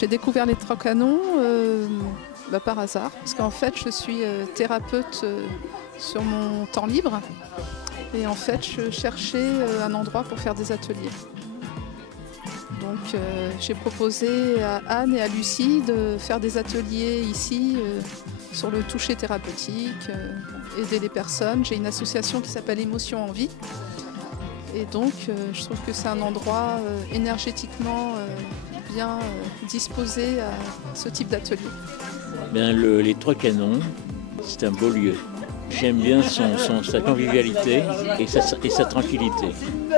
J'ai découvert les trois canons par hasard, parce qu'en fait je suis thérapeute sur mon temps libre et en fait je cherchais un endroit pour faire des ateliers. Donc j'ai proposé à Anne et à Lucie de faire des ateliers ici sur le toucher thérapeutique, aider les personnes. J'ai une association qui s'appelle Émotion en Vie. Et donc je trouve que c'est un endroit énergétiquement bien disposé à ce type d'atelier. Les Trois Canons, c'est un beau lieu. J'aime bien sa convivialité et sa tranquillité.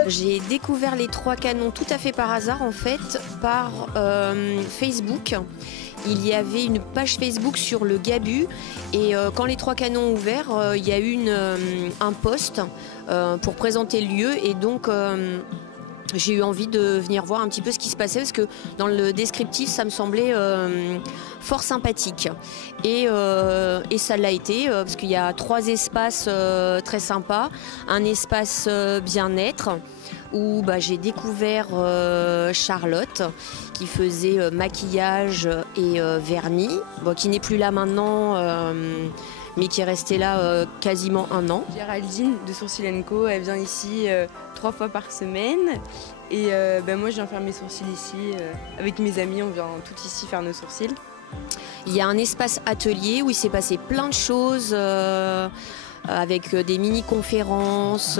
J'ai découvert les Trois Canons tout à fait par hasard en fait, par Facebook. Il y avait une page Facebook sur le Gabu et quand les Trois Canons ont ouvert, il y a eu un post pour présenter le lieu et donc j'ai eu envie de venir voir un petit peu ce qui se passait parce que dans le descriptif ça me semblait fort sympathique et ça l'a été parce qu'il y a 3 espaces très sympas, un espace bien-être où j'ai découvert Charlotte qui faisait maquillage et vernis, qui n'est plus là maintenant mais qui est restée là quasiment 1 an. Géraldine de Sourcil & Co, elle vient ici 3 fois par semaine et moi je viens faire mes sourcils ici avec mes amis, on vient toutes ici faire nos sourcils. Il y a un espace atelier où il s'est passé plein de choses avec des mini-conférences,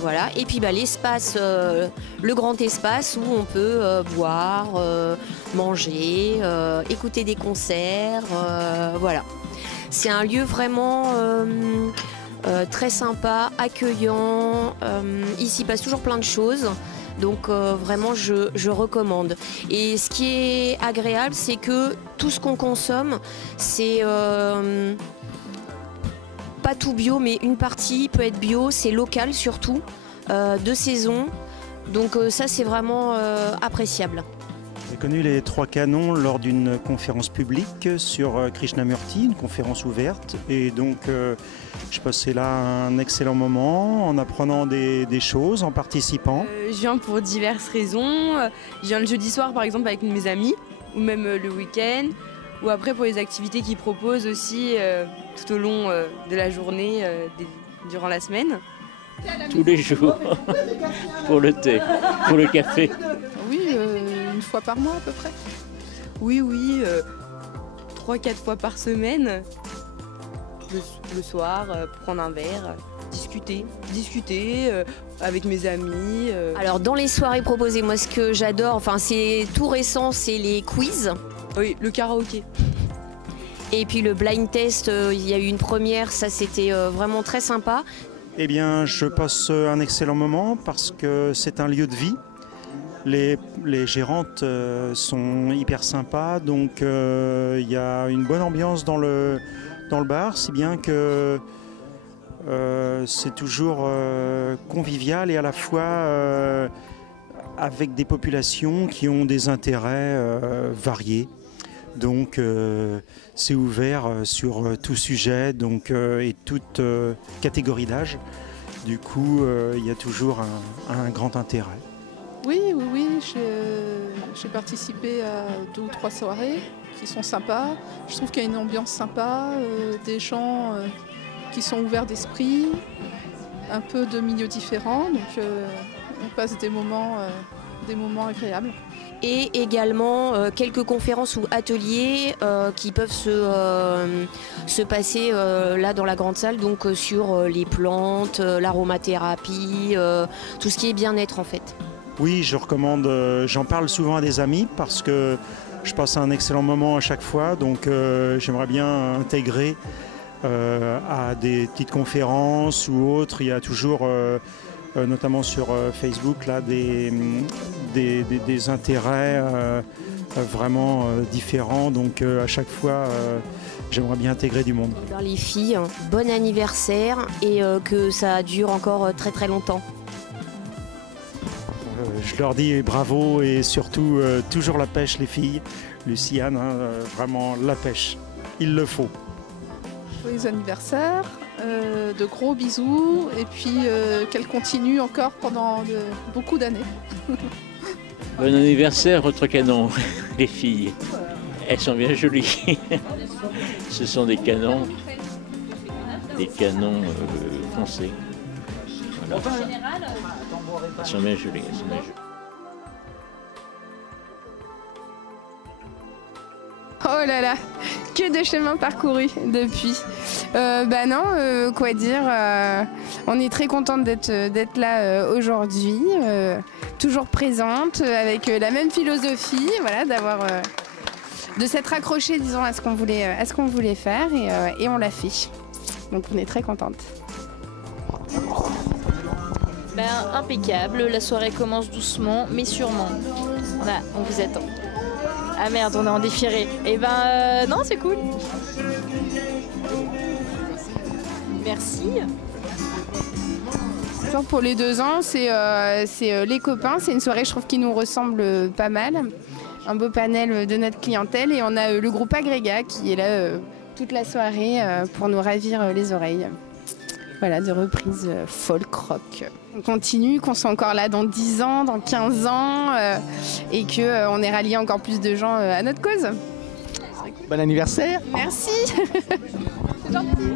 voilà. Et puis l'espace, le grand espace où on peut boire, manger, écouter des concerts, voilà. C'est un lieu vraiment très sympa, accueillant, il s'y passe toujours plein de choses. Donc vraiment je recommande. Et ce qui est agréable, c'est que tout ce qu'on consomme, c'est pas tout bio, mais une partie peut être bio, c'est local surtout, de saison. Donc ça c'est vraiment appréciable. J'ai connu les Trois Canons lors d'une conférence publique sur Krishnamurti, une conférence ouverte. Et donc je passais là un excellent moment en apprenant des choses, en participant. Je viens pour diverses raisons. Je viens le jeudi soir par exemple avec mes amis, ou même le week-end, ou après pour les activités qu'ils proposent aussi tout au long de la journée, durant la semaine. Tous les jours, pour le thé, pour le café. Oui, une fois par mois à peu près. Oui, 3-4 fois par semaine. Le soir, prendre un verre, discuter avec mes amis. Alors dans les soirées proposées, moi ce que j'adore, c'est tout récent, c'est les quiz. Oui, le karaoké. Et puis le blind test, il y a eu une première, ça c'était vraiment très sympa. Eh bien, je passe un excellent moment parce que c'est un lieu de vie. Les gérantes sont hyper sympas, donc il y a une bonne ambiance dans le bar, si bien que c'est toujours convivial et à la fois avec des populations qui ont des intérêts variés. Donc c'est ouvert sur tout sujet et toute catégorie d'âge. Du coup, il y a toujours un grand intérêt. Oui, j'ai participé à 2 ou 3 soirées qui sont sympas. Je trouve qu'il y a une ambiance sympa, des gens qui sont ouverts d'esprit, un peu de milieux différents. Donc on passe des moments agréables. Et également quelques conférences ou ateliers qui peuvent se passer là dans la grande salle, donc sur les plantes, l'aromathérapie, tout ce qui est bien-être en fait. Oui, je recommande, j'en parle souvent à des amis parce que je passe un excellent moment à chaque fois, donc j'aimerais bien intégrer à des petites conférences ou autres. Il y a toujours notamment sur Facebook là, des intérêts vraiment différents, donc à chaque fois j'aimerais bien intégrer du monde. Les filles, bon anniversaire et que ça dure encore très très longtemps. Je leur dis bravo et surtout toujours la pêche les filles. Luciane, vraiment la pêche, il le faut. Joyeux anniversaire, de gros bisous et puis qu'elle continue encore pendant beaucoup d'années. Bon anniversaire, votre canon, les filles. Elles sont bien jolies. Ce sont des canons foncés. Voilà. Elles sont bien jolies. Elles sont bien jolies. Oh là là, que de chemin parcouru depuis. Bah non, quoi dire, on est très contente d'être là aujourd'hui, toujours présente, avec la même philosophie, voilà, de s'être raccrochée, disons, à ce qu'on voulait faire, et on l'a fait. Donc on est très contente. Ben, impeccable, la soirée commence doucement mais sûrement. Voilà, on vous attend. Ah merde, on est en défilé. Eh ben non, c'est cool. Merci. Pour les 2 ans, c'est les copains. C'est une soirée, je trouve, qui nous ressemble pas mal. Un beau panel de notre clientèle. Et on a le groupe Agrégat qui est là toute la soirée pour nous ravir les oreilles. Voilà, de reprises folk rock. On continue, qu'on soit encore là dans 10 ans, dans 15 ans, et qu'on ait rallié encore plus de gens à notre cause. Bon anniversaire! Merci. C'est gentil.